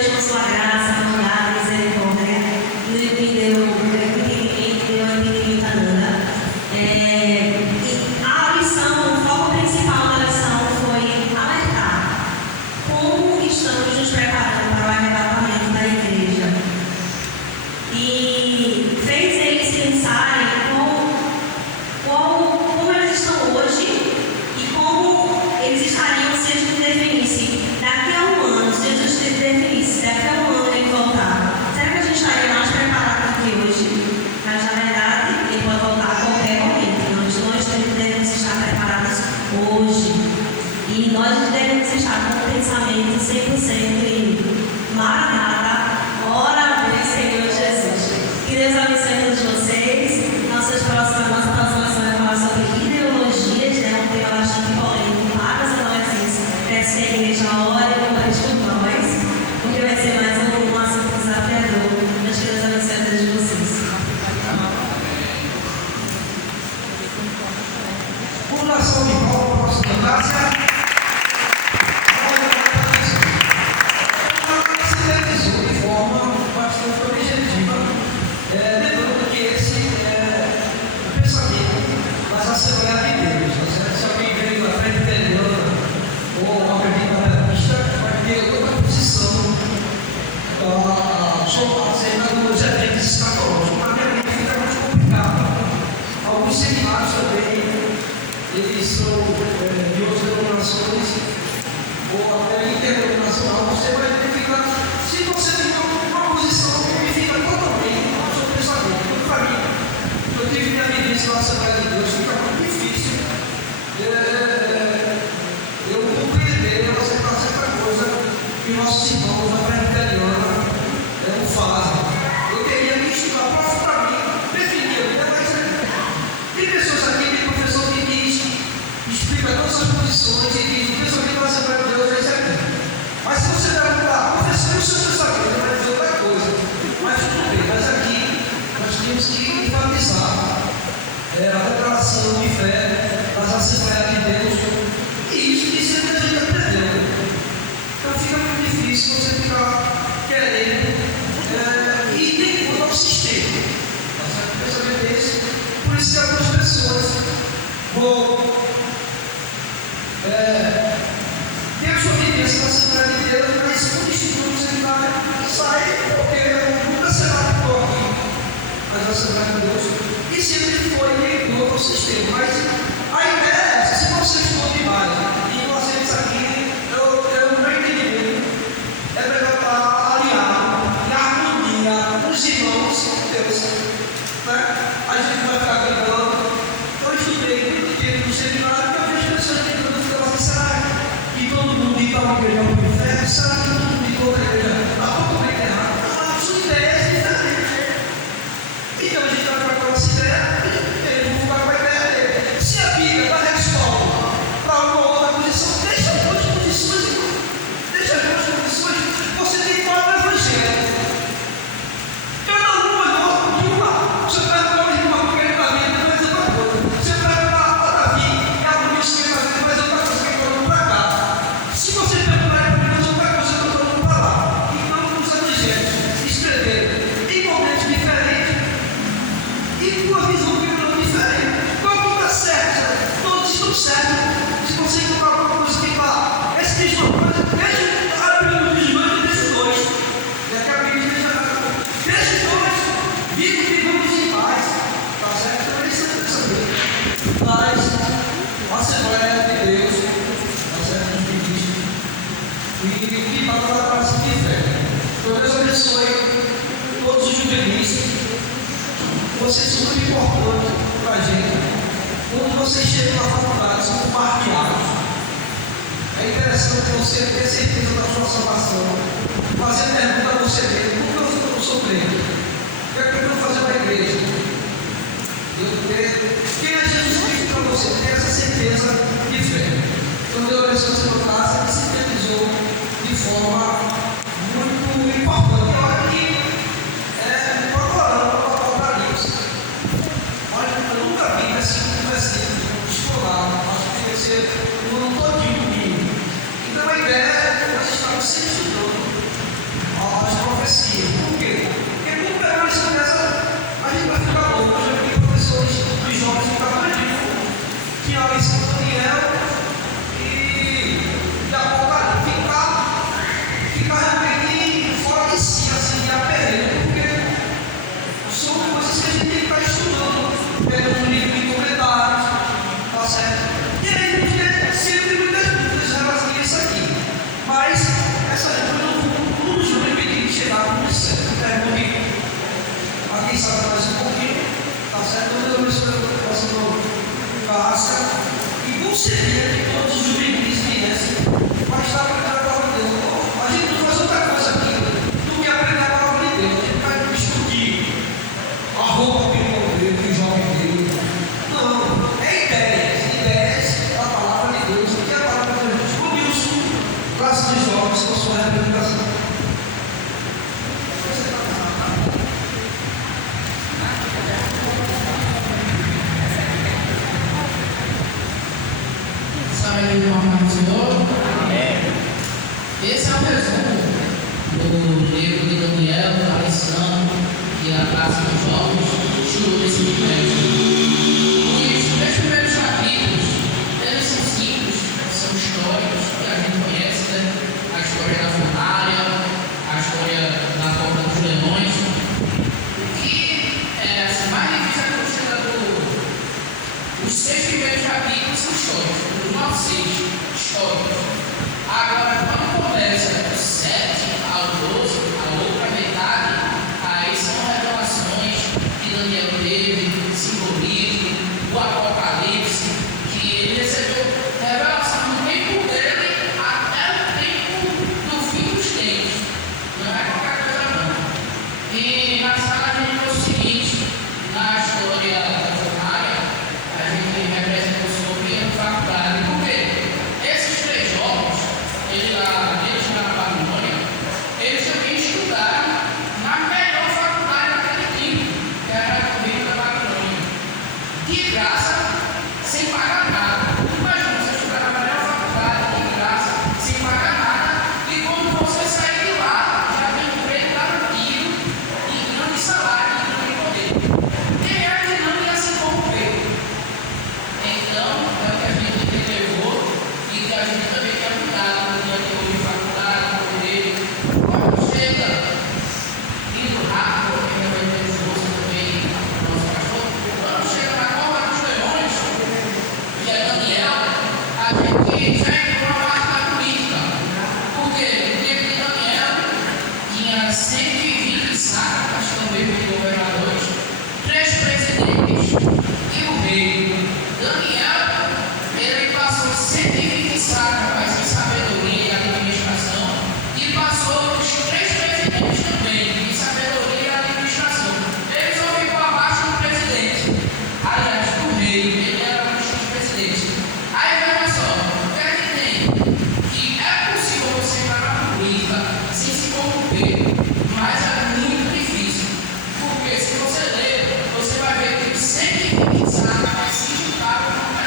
Deus, com sua graça, bondade, misericórdia, me deu a Canana. E a lição, o foco principal da lição foi alertar como estamos nos preparando para o arrebatamento da igreja. E fez eles pensarem como eles estão hoje e como eles estariam se Jesus definisse daqui a um ano, se Jesus definisse daqui a um ano ele voltar. Será que a gente estaria mais preparado do que hoje? Mas na verdade ele pode voltar a qualquer momento. Nós devemos estar preparados hoje. E nós devemos estar com o pensamento 100% em Maranata, ora vem Senhor Jesus. Que Deus abençoe todos vocês. Nossa próxima lição vai falar sobre ideologias, né? Um tema bastante polêmico para os adolescentes. Peço que a igreja ore por nós, porque vai ser mais um assunto desafiador. Deus que Deus abençoe a todos vocês. Fundação de Paulo, próxima classe. Sintetizou de forma bastante objetiva, lembrando que esse é o pensamento das Assembleias de Deus. Se alguém veio da frente presbiteriana ou alguém da pista, vai ter outra posição sobre os eventos escatológicos. Mas realmente fica muito complicado. Alguns seminários também, eles são de outras denominações ou até interdenominacional. Você vai verificar se você tem uma posição que unifica totalmente o seu pensamento. Então, para mim, eu tive minha vivência na Assembleia de Deus, fica muito difícil eu compreender, eu aceitar certa coisa que nossos irmãos da presbiteriana não fazem. Eu teria que estudar profundamente, definir, tem pessoas aqui, tem professor que diz, explica todas as posições e diz, o pensamento da Assembleia de Deus é isso aqui. Mas se você perguntar, professor, o seu pensamento, ele vai dizer outra coisa. Mas tudo bem, mas aqui nós temos que enfatizar a declaração de fé das Assembleias de Deus e isso que sempre a gente aprendeu. Então fica muito difícil você ficar querendo ir de acordo ao sistema. O pensamento é esse. Por isso que algumas pessoas vão ter a sua vivência na Assembleia de Deus, mas quando instituto seminário sai, porque nunca se adaptou aqui às Assembleias de Deus e sempre foi de outro sistema. Mas a ideia é essa: se você estudou demais e vocês aqui, eu não entendi, é melhor estar alinhado, em harmonia com os irmãos de Deus. Né? A gente vai ficar brigando. Eu estudei muito tempo no seminário, eu vejo pessoas tentando ficar assim, será que todo mundo ir para uma igreja ao inferno? Será que todo mundo ir para outra igreja está totalmente errado? Não, a sua ideia é diferente. Então a gente vai ficar com essa ideia e eles vão ficar com a ideia dele. Se a Bíblia dá resposta para uma outra posição, deixa as duas posições, irmão. Deixa as duas posições. Você tem que falar no Evangelho. Cada um olhou de um lado. Você vai falar de uma porque ele está vendo, mas outra coisa. Você vai falar para Davi, que a mulher esquerda vendo, mas outra coisa que ele está olhando para cá. Se você perguntar para Deus, outra coisa que eu estou olhando para lá. Então, os evangelhos escreveram em momentos diferentes e com a visão bíblica diferente. Qual que está certo? Todos estão certos. Se você encontrar alguma coisa que está, esse texto, deixa a Bíblia no desmame desses dois. E aqui a Bíblia desses dois, vivamos em paz. Está certo? Então, isso é saber. Mas a Assembleia de Deus, está certo? E para falar para essa fé. Então, Deus abençoe todos os juvenis. Vocês são muito importantes para a gente. Quando vocês chegam na faculdade, são compartilhados. É interessante você ter certeza da sua salvação. Fazer pergunta a você mesmo: por que eu não sou crente? O que é que eu vou fazer na igreja? Quem é Jesus Cristo para você? Ter essa certeza de fé. Então, Deus abençoe a sua casa e sintetizou de forma muito importante. Olha aqui, procurando o Apocalipse. Olha, eu nunca vi assim um versículo escolar. Acho que deve ser um ano todinho comigo. Então a ideia é que nós estamos sempre estudando livro de Daniel, da lição e a Praça dos Jovens, chorou nesse momento. E os 3 primeiros capítulos, eles são simples, são históricos que a gente conhece, né? A história da fornalha, a história da Porta dos Leões. O que é mais difícil é a questão os 6 primeiros capítulos são históricos, os 9, 6 históricos. Agora, quando começa do 7 ao 12, a outra metade, aí são revelações que Daniel teve, simbolismo, o Apocalipse, que ele recebeu revelação do tempo dele até o tempo do fim dos tempos. Não é qualquer coisa não. E na sala a gente fez o seguinte, na história da fornalha, a gente representou sobre a faculdade. Por quê? Esses 3 jovens, eles lá na Babilônia, eles também estudaram na melhor faculdade daquele tempo, que era o reino da Babilônia. De graça, sem pagar nada. Imagina você estudar na melhor faculdade, de graça, sem pagar nada, e quando você sair de lá, já tem um emprego garantido, e grande salário, e grande poder. Quem é que não ia se corromper? Então, é o que a gente relevou e que a gente também quer mudar no dia de hoje, faculdade, poder. Quando chega, indo rápido, porque vai ter esforço também no nosso pastor, quando chega na Cova dos Leões, que é Daniel, a gente já entrou na parte da política. Porque no tempo de Daniel tinha 120 sátrapas, também de governadores, 3 presidentes e o rei. Daniel, ele passou 120 sátrapas em sabedoria e administração e passou os 3 presidentes também em sabedoria e administração. Ele só ficou abaixo do presidente, aliás, do rei, ele era um dos presidentes. Aí veja só, o que é que tem? Que é possível você entrar na política sem se corromper, mas é muito difícil, porque se você ler, você vai ver que 120 sátrapas se juntaram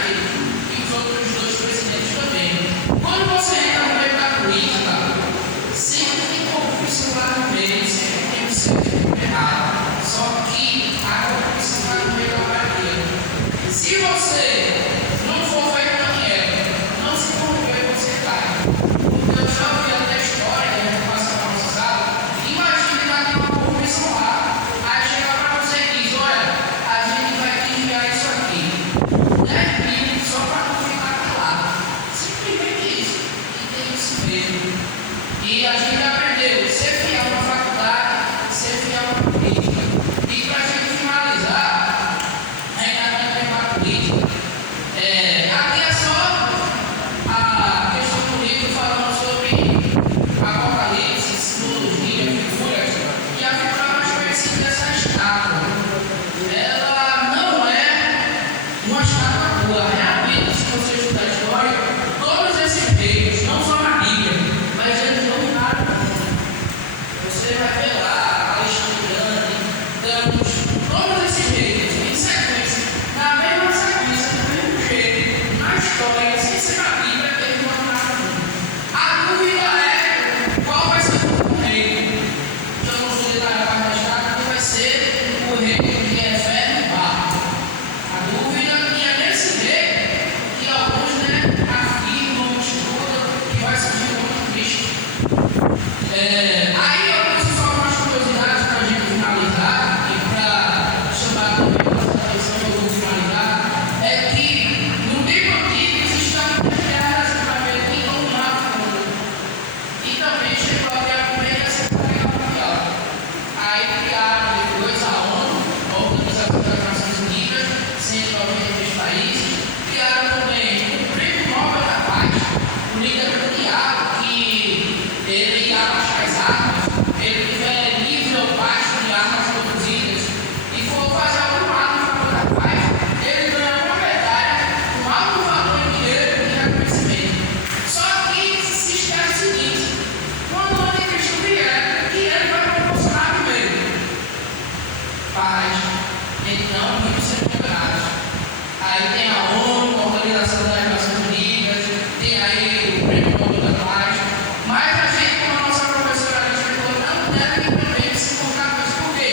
daqui para frente se encontrar com isso, por quê?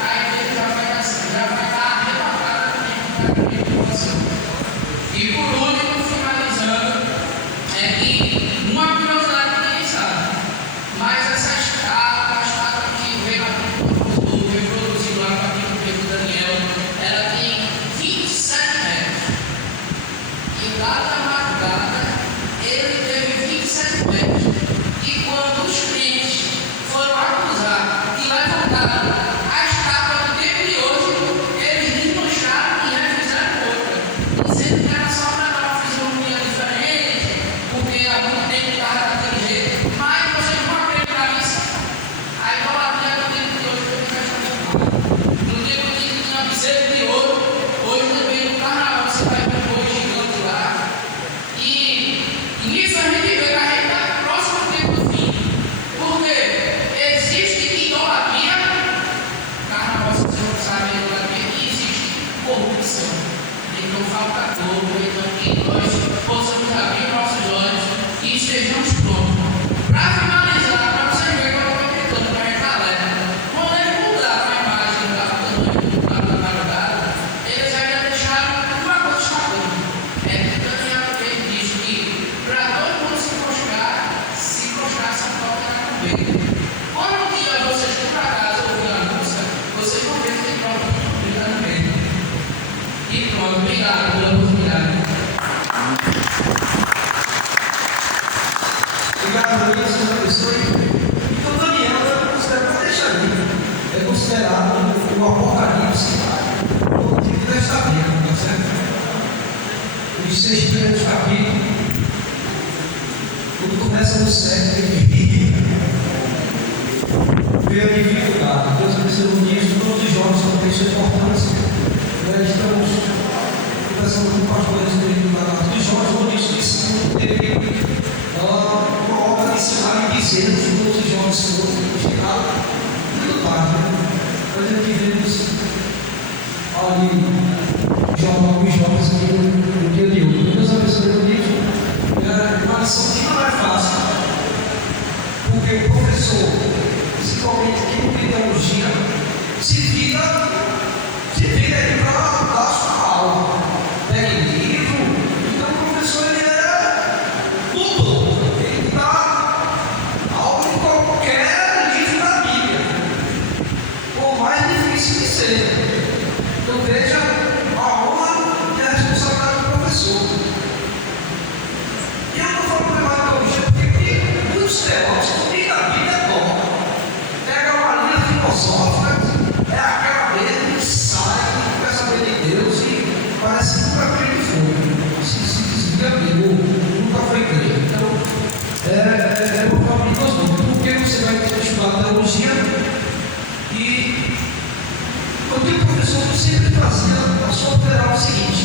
A igreja já vai estar arrebatada da informação. E por último, finalizando, é que uma curiosidade que ninguém sabe, mas essa escada, a escada que veio reproduzido lá com aquele livro do Daniel, ela tem 27 metros. E lá na madrugada, ele teve 27 metros. E quando os crentes foram acusar e levantaram a estátua do tempo de hoje, eles desmancharam e refizeram outra, dizendo que era só para dar uma fisionomia diferente, porque há muito tempo estava daquele jeito. Mas vocês vão acreditar nisso? A idolatria do tempo de hoje foi festa. No tempo que tinha bezerro de ouro, hoje também no carnaval você vai ver um boi gigante lá. E nisso a gente vê que a gente está próximo do tempo do fim. Porque existe idolatria, carnaval, se você não sabe, idolatria, e existe corrupção. Então falta todo, então que nós possamos abrir nossos olhos e estejamos prontos. Para finalizar, para vocês verem que eu estou acreditando para a gente estar alerta. Quando eles mudaram a imagem da madrugada, eles ainda deixaram uma coisa escapando. É que Daniel ele diz que para todo mundo se prostrar só toca na cabeça. Quando um dia vocês por acaso ouvir a música, vocês vão ver que tem prova de cumprida no meio. E pronto, obrigado pela oportunidade. Obrigado, Luiz, pela pessoa. Então, Daniel é considerado o Apocalipse do Antigo Testamento, tá certo? Os 6 primeiros capítulos, tudo começa no século veio a dificuldade. Deus abençoe nisso, todos os jovens são de sua importância. Nós estamos conversando com pastores dos jovens, onde isso teve uma obra de ensinar e dizer que todos os jovens foram chegaram muito tarde, né? Nós tivemos ali alguns jovens aqui no dia de hoje. Deus abençoe o livro. É uma lição que não é fácil, porque o professor, principalmente aqui no teologia, se vira ele para dar a sua aula. Pega livro, então o professor ele é doutor, ele dá aula em qualquer livro da Bíblia, por mais difícil que seja. Então veja a honra e a responsabilidade do professor. E eu não falo para mais teologia porque muitos teólogos estudam a Bíblia toda. Pega uma linha filosófica, é aquela mesmo que sai, que quer saber de Deus e parece que nunca crente foi. Se desvia mesmo, nunca foi crente. Então, é por causa de Deus, porque você vai estudar teologia e eu tenho um professor que sempre fazia a sua operar o seguinte: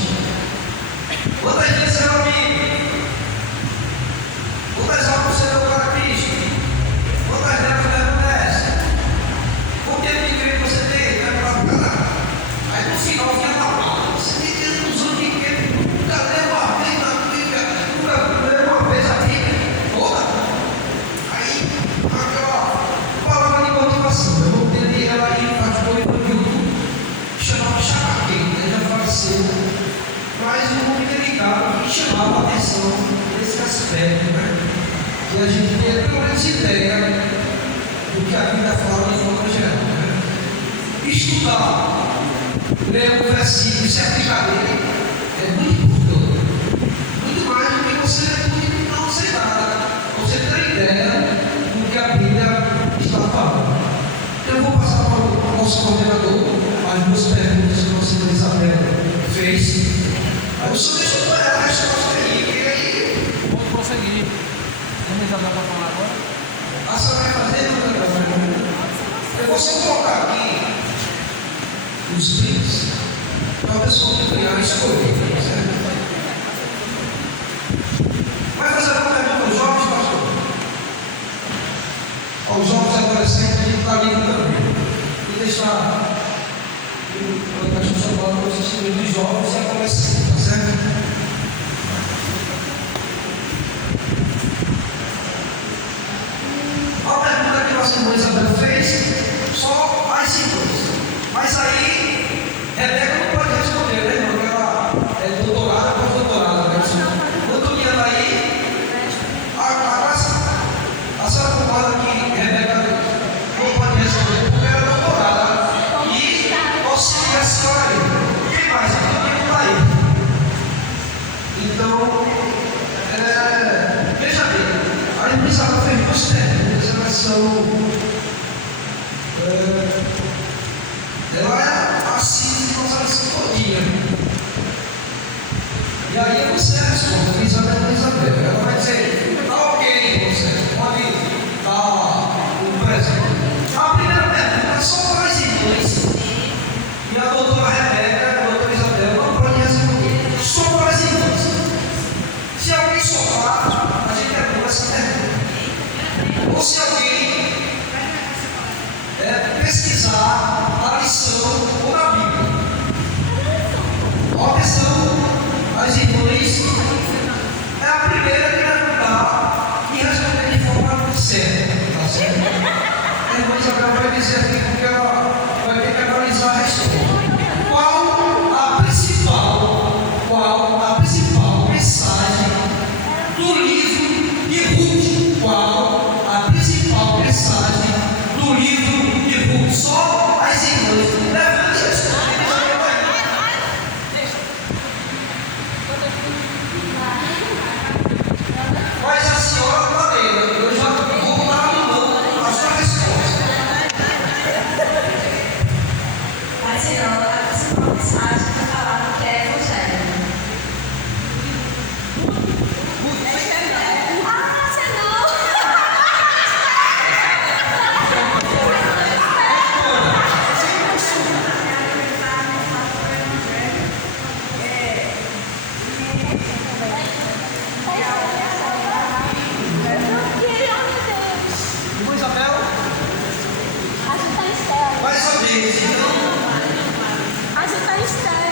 quantas vezes ela me. Quantas aulas você deu para Cristo? Quantas delas permanecem? Quanto tempo de igreja você tem? Aí no final fica na palavra. Você tem que ter uns anos de igreja. Nunca leu uma vez na Bíblia. Nunca leu uma vez a Bíblia. Toda. Aí, aquela palavra de motivação. Eu vou ter ela aí, participou do YouTube. Chamava Chapaqueiro, ele já faleceu. Mas um nome delicado que chamava a atenção nesse aspecto, né? E a gente tem pelo menos ideia do que a Bíblia fala de forma geral, né? Estudar, ler um versículo, se aplicar nele, é muito importante. Muito mais do que você não sei nada, você ter ideia do que a Bíblia está falando. Então eu vou passar para o nosso coordenador as 2 perguntas que a senhora Isabel fez. Aí o senhor deixou para ela a resposta aí, e aí. Vamos prosseguir. Vamos Isabel para falar agora? A senhora vai fazer, eu vou só colocar aqui os links para a pessoa que ganhar escolher, certo? Vai fazer uma pergunta aos jovens, pastor? Aos jovens adolescentes, a gente está ali também. E deixar o pastor chamado para os estudos de jovens e adolescentes, tá certo? A pergunta que a nossa irmã Isabel fez Rebeca não pode responder, né, irmão? Porque ela é doutorada, pós-doutorada, né? Quando ia daí, a senhora concorda que Rebeca não pode responder porque era doutorada e auxilia a senhora aí. Quem mais? Antônio está aí. Então, veja bem, a Isabel fez duas perguntas, elas são. Ela é assim de nossa lição todinha. E aí você responde, Isabel. Ela vai dizer, ok, você pode dar o presente. A primeira pergunta é só para as irmãs. E a doutora Rebeca, a doutora Isabel, não pode responder. Só para as irmãs. Se alguém soprar, a gente pergunta essa pergunta. Ou se alguém pesquisar a lição ou na Bíblia. Atenção, as irmãs é a primeira que vai perguntar e responder de forma certa. Tá certo? A irmã Isabel vai dizer aqui porque ela vai ter que analisar a resposta. Qual a principal mensagem do livro de Ruth? Qual a principal mensagem do livro de Ruth? Só as irmãs. Levante as mãos. Mas a senhora Lorena, eu já vou dar a sua resposta. Mas, senhor, a principal mensagem que eu falava que é evangelho. Irmã Isabel, mais uma vez, então,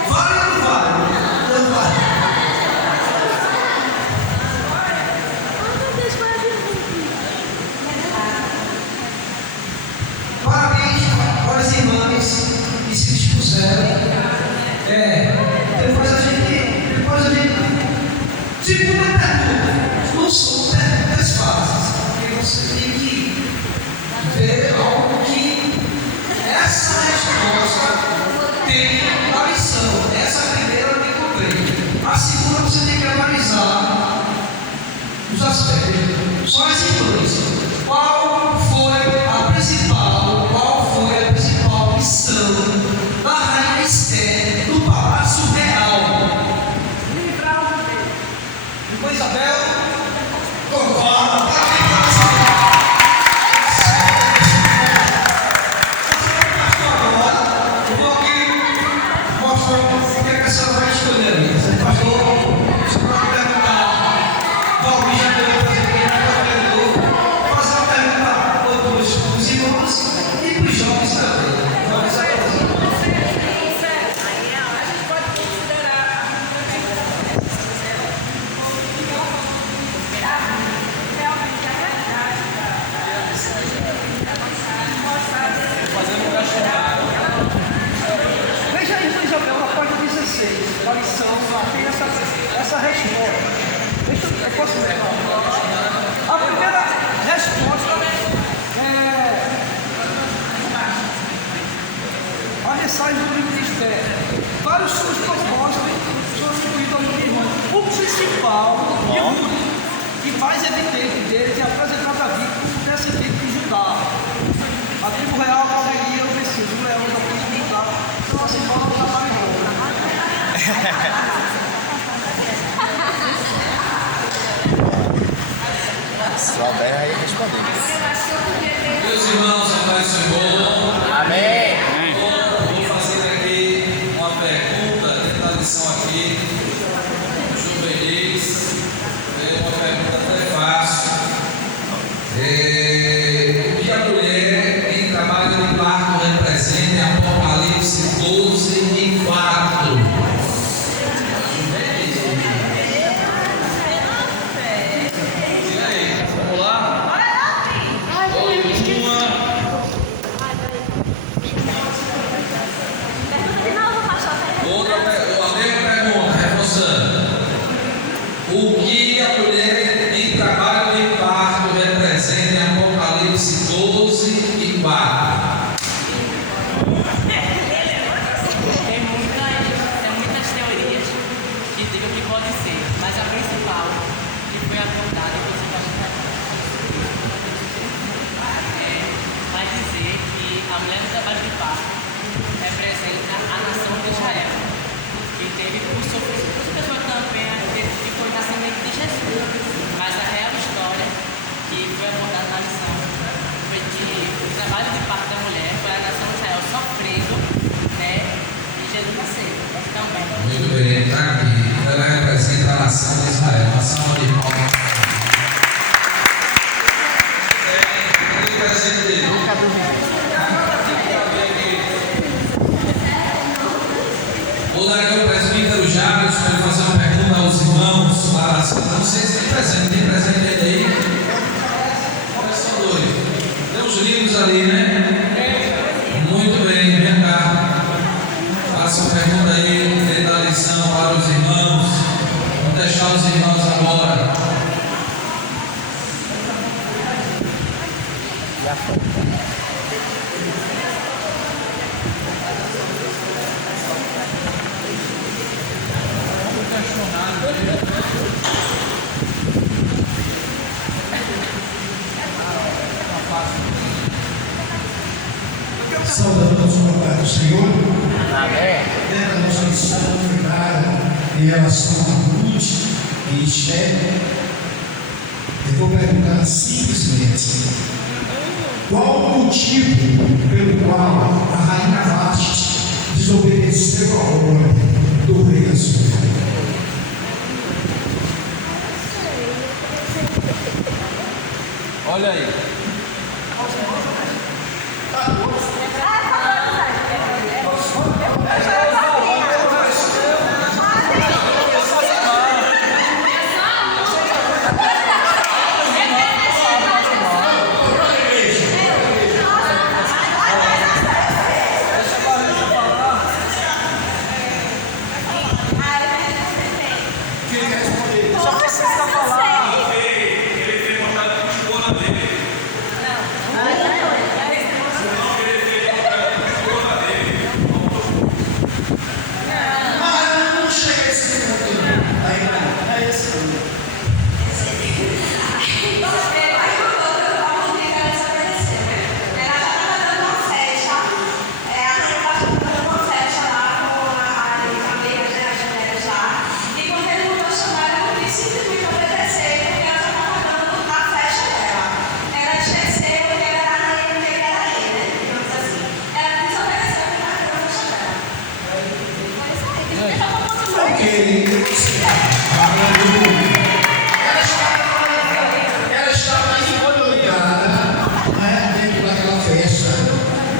vale ou não vale? Não vale. Parabéns para as irmãs que se dispuseram. Depois a gente. Segunda pergunta. Não são perguntas fáceis, porque você tem que ver algo que essa resposta tem a lição. Essa primeira tem que cumprir. A segunda você tem que analisar os aspectos. Só as irmãs. Qual foi a principal missão da rainha Esther no Palácio Real? Irmã Isabel, concorda? Eu vou aqui mostrar o que a senhora vai escolher ali. Pastor, você pode perguntar. Valmir já deu para fazer uma pergunta para os irmãos e para os jovens também. Vamos lá. Veja aí, irmã Isabel, na página 16, da lição, lá tem essa resposta. Eu posso ver? A primeira resposta é a mensagem do livro de Esther. Vários suas propostas foram incluídas no livro. O principal e mais evidente deles é apresentar Davi como descendente de Judá. A tribo real haveria o Messias, o leão da tribo de Judá. Então assim fala o trabalho bom. Só bem aí respondendo. Meus irmãos, a paz do Senhor. Amém. Vou fazer aqui uma pergunta dentro da lição aqui, juvenis. É uma pergunta até fácil. O que a mulher em trabalho de parto representa em Apocalipse 12:4? Vamos lá? a mulher no trabalho de parto representa a nação de Israel, que teve por sua campanha que foi o nascimento de Jesus. Mas a real história que foi abordada na lição foi que o trabalho de parto da mulher foi a nação de Israel sofrendo, né, e Jesus nasceu também. Muito bem, está aqui. Ela representa a nação de Israel, a nação de Israel. Vou dar aqui o presbítero Jaros para fazer uma pergunta aos irmãos. Não sei se tem presente aí? Olha só dois. Tem uns livros ali, né? Muito bem, vem cá. Faça uma pergunta aí dentro da lição para os irmãos. Vamos deixar os irmãos agora. Saudamos o Pai do Senhor. Amém. Dentro da nossa lição ordinária em relação a Ruth e Esther, eu vou perguntar simplesmente: qual o motivo pelo qual a rainha Vasti desobedeceu a ordem do rei Assuero? Olha aí. Quem quer responder? Só precisa falar. Mas não chega a esse ponto, não. Aí não, é esse ponto. Ela estava encolhada, né, dentro daquela festa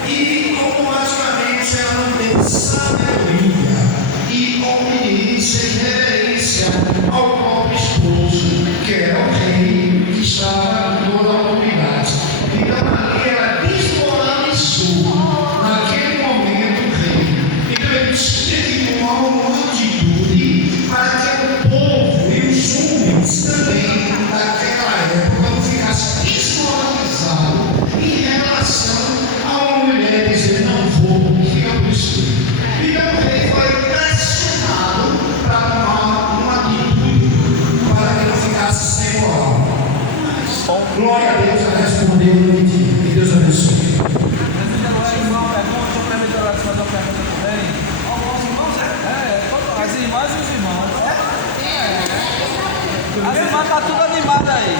e automaticamente ela não teve sabedoria e obediência e reverência ao próprio esposo, que era o rei, que estava em toda a autoridade. Então ali ela desmoralizou naquele momento o rei. Então ele tinha que tomar uma atitude para que o povo e os homens também daquela época não ficassem desmoralizados em relação a uma mulher dizer não vou, fica por Espírito. Então o rei foi pressionado para tomar uma atitude para que não ficasse sem moral. Mas, glória a Deus, ela respondeu no dia. Que Deus abençoe. As irmãs e os irmãos. As irmãs estão tudo animadas aí.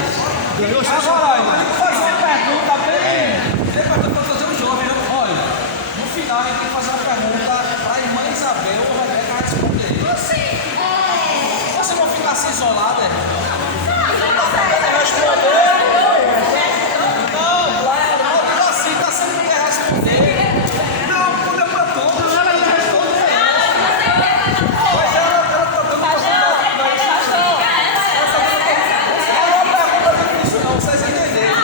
Agora, eu vou fazer uma pergunta bem. Depois eu estou fazendo jovem. Olha, no final a gente tem que fazer uma pergunta para a irmã Isabel ou Rebeca responder. Vocês vão ficar assim isoladas? Não está podendo responder. Não, claro, assim está sempre quer responder. Não, quando eu estou toda, ela não responde. Mas ela está dando uma pergunta difícil, não, vocês entenderam.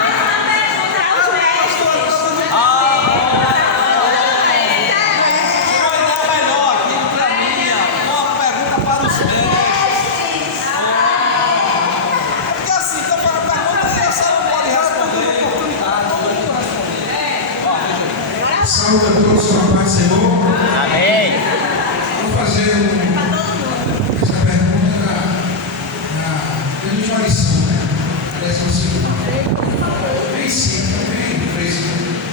Saúde a todos com a paz do Senhor. Amém. Vou fazer essa pergunta na última lição, né? A lição segunda. Bem simples, bem precisamente.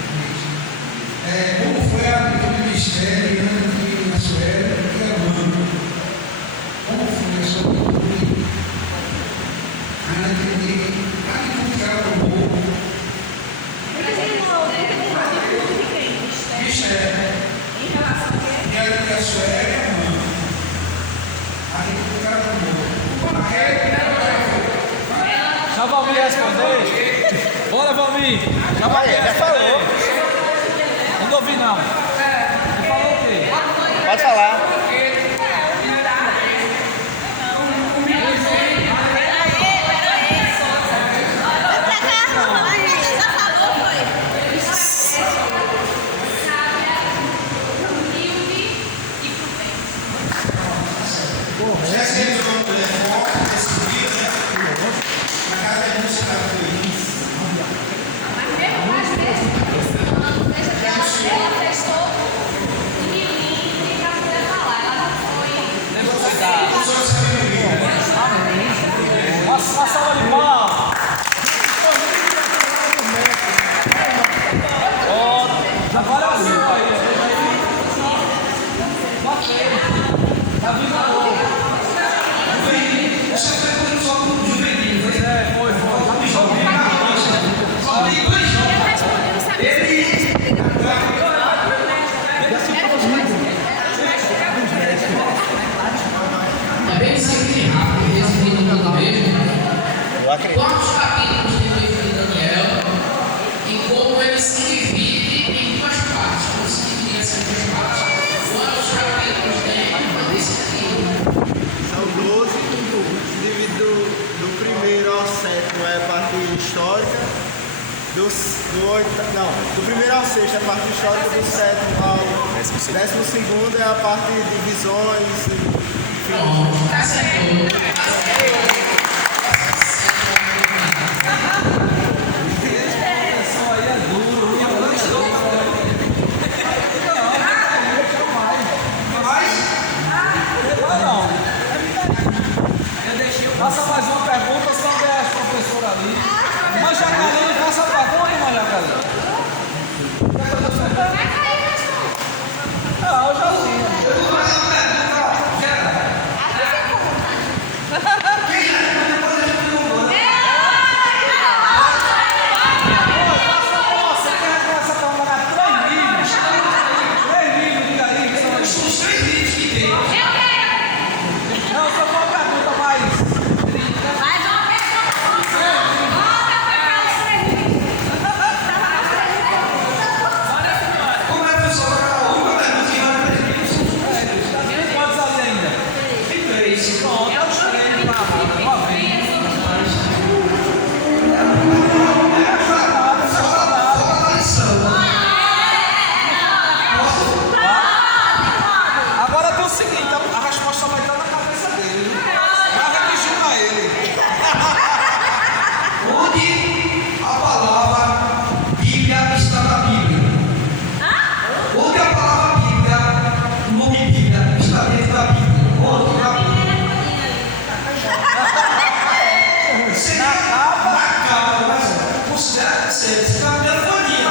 Eliane e a Sueli e a Amanda. Como foi a sua vida? Ainda entendi. Aqui como ficava no morro. Michel. E aí a Sueli e a Amanda. Aqui como ficava no morro. Já Valmir responder? Bora, Valmir! Já Valmir responder! Não ouvi não. Você falou o quê? Pode falar. Já se resolveu no telefone, esse vídeo, né? Na casa da música feliz. Uma salva de palmas! Agora é o seu aí. Tá vindo a boa. Você foi quando só com o juvenil, foi? Foi. Só tem 2 jogos. Ele. É bem simples e rápido, resumindo tudo mesmo. Eu acredito. Quantos capítulos tem o livro de Daniel e como ele se divide em duas partes? Como se divide essas duas partes? Quantos capítulos tem desse livro? São 12, do primeiro ao sétimo é a parte histórica, do primeiro ao sexto é a parte histórica, do sétimo ao 12º é a parte de visões, Pronto, tá certo. Isso aí é duro. Faça mais uma pergunta, só a professora ali. Mas Jacaline, faça a pergunta, irmã Jacaline. Eu já sei. Eu vou fazer uma pergunta, Gera. Quem é? Depois a gente não vou. Você quer essa para pagar 3 livros? 3 livros, diga aí. Que são São os 3 livros que tem. Não, só uma pergunta mais. Como é que o pessoal vai falar? Uma pergunta que vale 3 livros? Tem quantos ali ainda? Tem 3. Pronto, é os 3 lá. Uma vez. Agora tem o seguinte, a resposta vai estar na cabeça dele. Vai religiar ele. Onde a palavra Bíblia está na Bíblia? Onde a palavra Bíblia, o nome Bíblia, está dentro da Bíblia? Onde? Na Bíblia. Seria na capa, mas considera que você está na folhinha.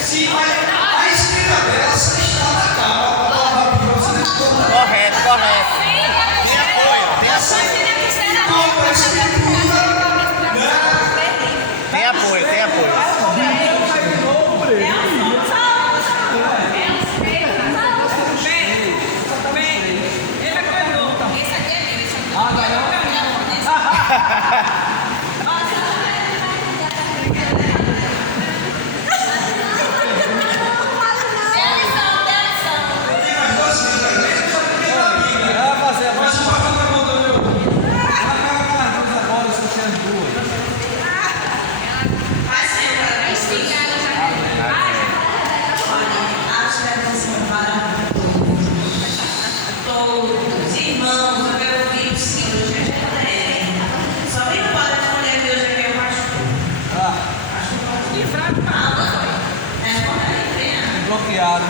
Sim, mas a escrita dela só está na capa. A palavra Bíblia você tem que colocar. Correto. Tem apoio. Como a escritura, Tem apoio. Vai fazer a mais uma agora, você tem as duas. Vai ser para as perguntas para todos, irmãos, eu quero ouvir o Senhor de Jerusalém. Só quem não pode responder aqui hoje é o pastor. Não foi. Responde aí, venha. Bloqueado.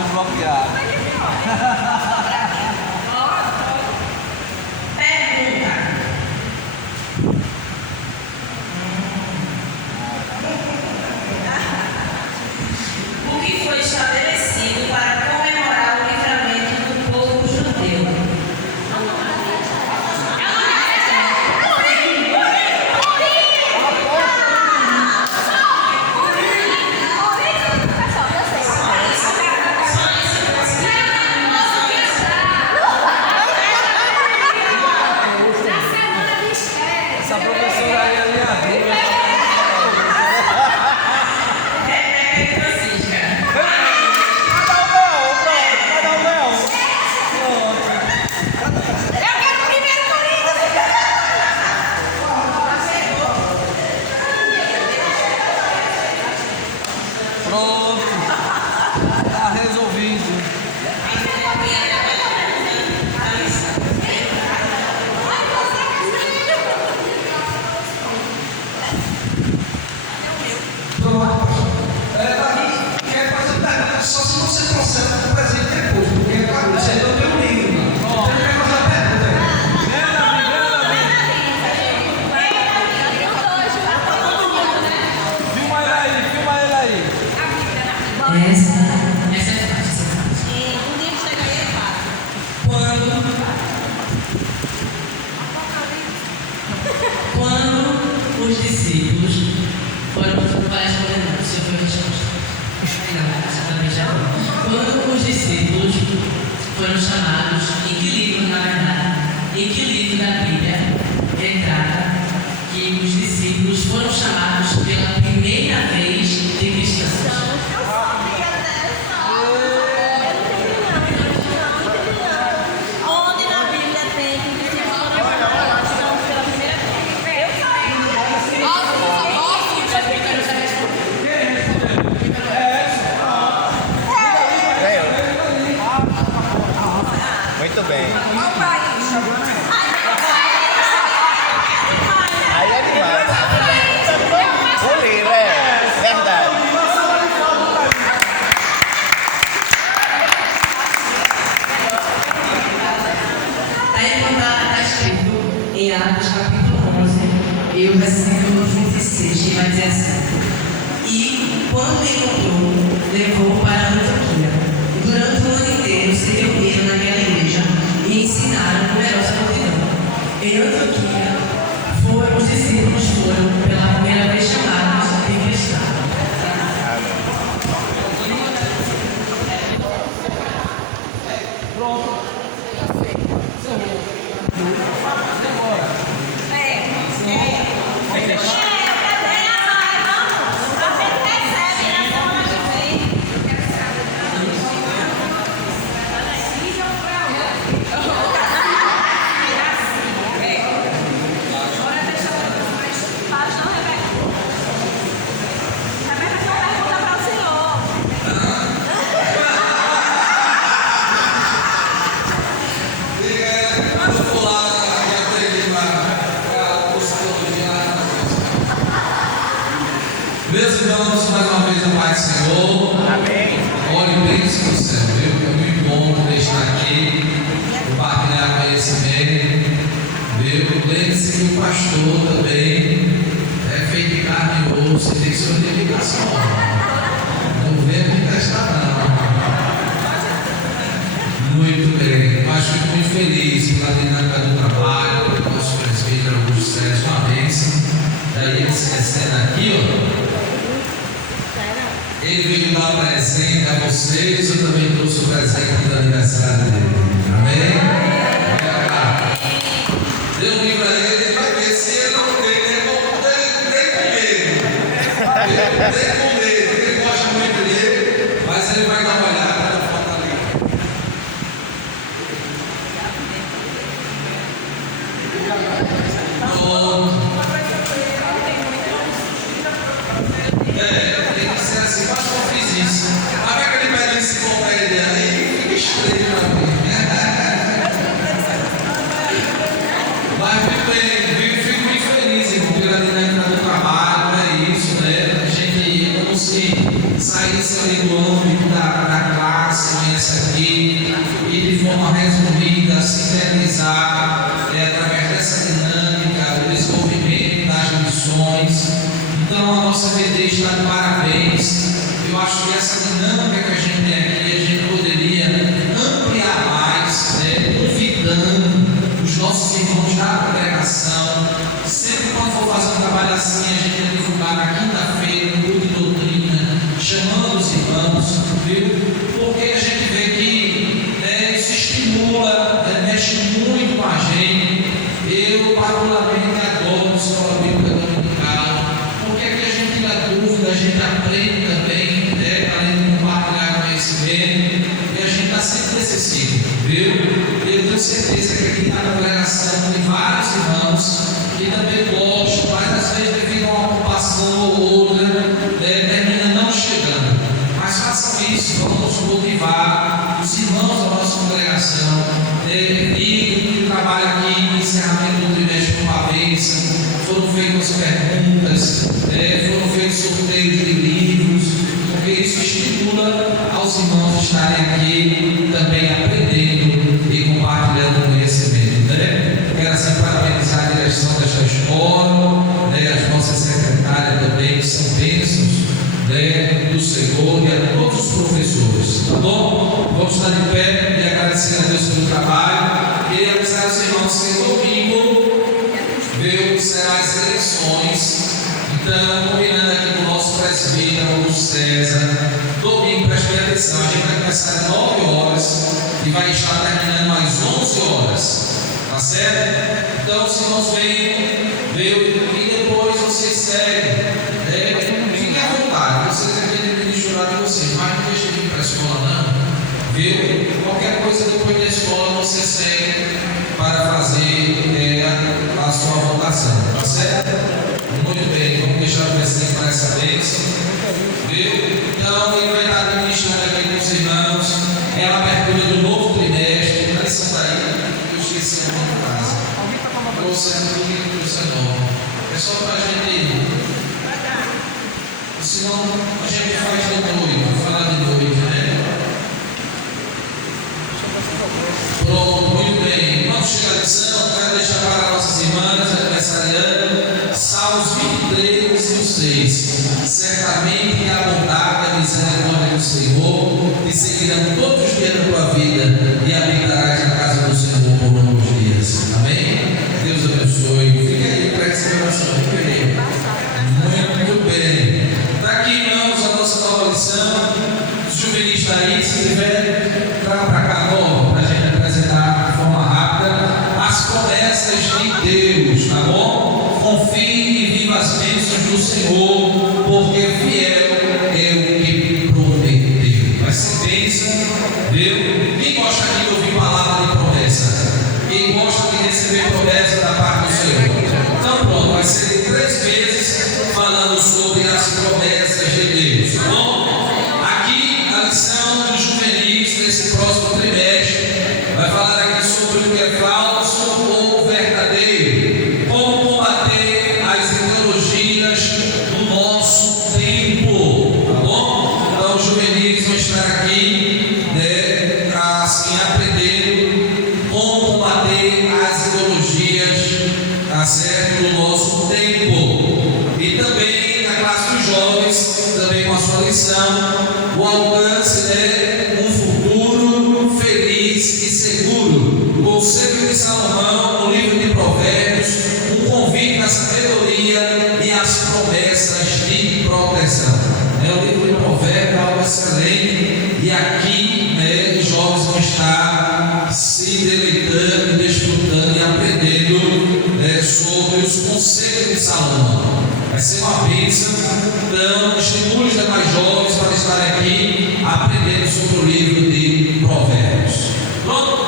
você foi a resposta. Quando os discípulos foram chamados, em que livro, na verdade, em que livro da Bíblia retrata que os discípulos foram chamados pela primeira vez de cristãos? Onde na Bíblia tem que os discípulos foram chamados pela primeira vez? Muito bem. Aí é demais. O livro é verdade. Está escrito em Atos capítulo 11, e o versículo 26, que vai dizer assim: e quando encontrou, levou para Antioquia. Durante o ano inteiro se reuniram naquela igreja e ensinaram numerosa multidão. Em Antioquia, os discípulos foram pela primeira vez chamados de cristãos. Meus irmãos, mais uma vez a paz do Senhor. Amém. Ore bem do céu, viu? É muito bom poder estar aqui, compartilhar conhecimento, viu? Lembre-se que o pastor também é feito de carne e osso, tem sua dedicação. Não venha me testar, não. Muito bem. Eu fico muito feliz pela dinâmica do trabalho, pelo nosso presbítero Augusto Sérgio, uma bênção. Daí ele se recebe aqui, ó. Ele veio dar um presente a vocês, eu também trouxe o presente do aniversário dele. Amém? Dê um livro a ele, ele vai ver se ele não tem, tem com medo. Tem com medo, porque ele gosta muito dele, mas ele vai dar uma olhada na foto ali. Pronto. Tem que ser assim, mas eu fiz isso. Mas vai que ele pede esse bom para ele aí, fica estranho para mim. Mas fico muito feliz pela dinâmica do trabalho, é isso, né? A gente como se saísse ali do âmbito da classe, conhece aqui, e de forma resumida, sintetizar através dessa dinâmica, do desenvolvimento das missões. Então a nossa VD está de parabéns. Eu acho que essa dinâmica que a gente tem aqui, a gente poderia ampliar mais, né, convidando os nossos irmãos da congregação. Sempre quando for fazer um trabalho assim, a gente vai divulgar na quinta-feira, no grupo de doutrina, chamando os irmãos, viu? Porque a gente vê que isso estimula, mexe muito com a gente. Eu, particularmente, adoro escola bíblica dominical. Porque aqui a gente tira dúvida, a gente aprende também, além de compartilhar conhecimento, e a gente está sempre necessitando, viu? E eu tenho certeza que aqui na congregação tem vários irmãos que também gostam, mas às vezes devido a uma ocupação ou outra, termina não chegando. Mas façam isso, vamos motivar os irmãos da nossa congregação, e o trabalho aqui no encerramento do trimestre com uma bênção. Foram feitas perguntas, foram feitos sorteios de livros, porque isso estimula aos irmãos estarem aqui também aprendendo e compartilhando conhecimento. Quero assim parabenizar a direção desta escola, as nossas secretárias também, que são bênçãos do Senhor, e a todos os professores, tá bom? Vamos estar de pé e agradecer a Deus pelo trabalho. Queria avisar os irmãos que domingo serão as eleições. Então, combinando aqui com o nosso presbítero começar às 9 horas e vai estar terminando às 11 horas. Tá certo? Então, os irmãos venham, e depois vocês seguem. Fiquem à vontade, vocês devem misturar de vocês, mas não deixem de ir para a escola, não. Viu? Qualquer coisa depois da escola você segue para fazer a sua votação. Tá certo? Muito bem, vamos deixar vocês para essa bênção. Viu? Então, ele vai estar administrando aqui com os irmãos. É a abertura do novo trimestre. A lição daí, eu esqueci a minha casa. Trouxe tudo e trouxe nova. É só para a gente ir. Senão a gente faz de noite, fala de noite, né? Pronto, muito bem. Quando chega a lição, quero deixar para nossas irmãs aniversariantes Salmos 23 e 6. Certamente a bondade e a misericórdia do Senhor te seguirão todos os dias da tua vida e habitarás na casa do Senhor por longos dias. Amém? Deus abençoe. Fica aí para essa oração. Fica aí. Muito bem. Está aqui, irmãos, a nossa nova lição. Os juvenis daí, se tiver, traga para cá nova, para a gente apresentar de forma rápida as promessas de Deus, tá bom? Confie e viva as bênçãos do Senhor, porque fiel é o que prometeu. Vai ser bênção, viu? Quem gosta aqui de ouvir palavra de promessa? Quem gosta de receber promessa da parte do Senhor? Então pronto, vai ser 3 vezes falando sobre as promessas de Deus, tá bom? Aqui a lição dos juvenis nesse próximo trimestre vai falar aqui sobre o que é falso ou verdadeiro, como combater as ideologias do nosso tempo, tá bom? Então os juvenis vão estar aqui, né, assim, aprendendo como combater as ideologias, tá certo, do nosso tempo. E também a classe dos jovens, também com a sua lição, o alcance, né, um futuro feliz e seguro. Conselho de Salomão, no livro de Provérbios, um convite à sabedoria e às promessas de proteção. O livro de Provérbios é algo excelente, e aqui, né, os jovens vão estar se deleitando, desfrutando e aprendendo, né, sobre os conselhos de Salomão. Vai ser uma bênção. Então, estimule os demais jovens para estarem aqui aprendendo sobre o livro de Provérbios. Pronto?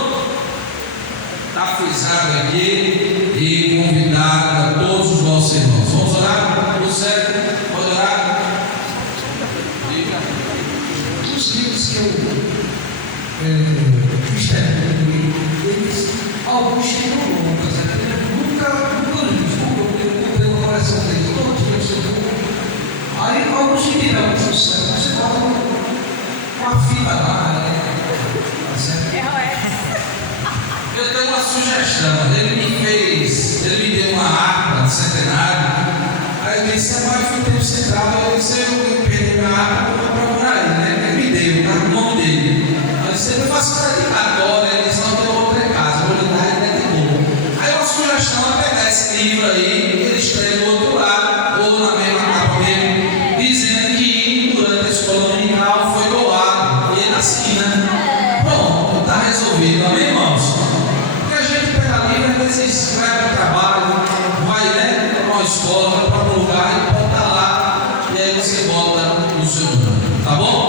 Está frisado aqui e convidado a todos os nossos irmãos. Vamos orar? Você pode orar? Os livros que eu fiz eles, alguns têm longas, nunca li, eu comprei uma coleção deles, todos meus seguros. Aí alguns que me dão sucesso, você bota uma fita lá, né? Tá certo? Eu tenho uma sugestão. Ele me deu uma harpa de centenário. Aí eu disse, mas foi tempo central. Eu disse, eu perdi minha harpa, eu vou procurar ele, né? Ele me deu, tá no nome dele. Eu disse, eu faço uma dedicatória. Ele disse, não, eu vou para casa, vou lhe dar, ele é de novo. Aí uma sugestão é pegar esse livro aí, ele escreve do outro lado, ou na mesma capa mesmo, dizendo que durante a escola dominical foi doado. E ele assina. Pronto, está resolvido, amém, irmãos? Às vezes vai para o trabalho, vai, né, para uma escola, para um lugar, e pode estar lá, e aí você bota no seu nome, tá bom?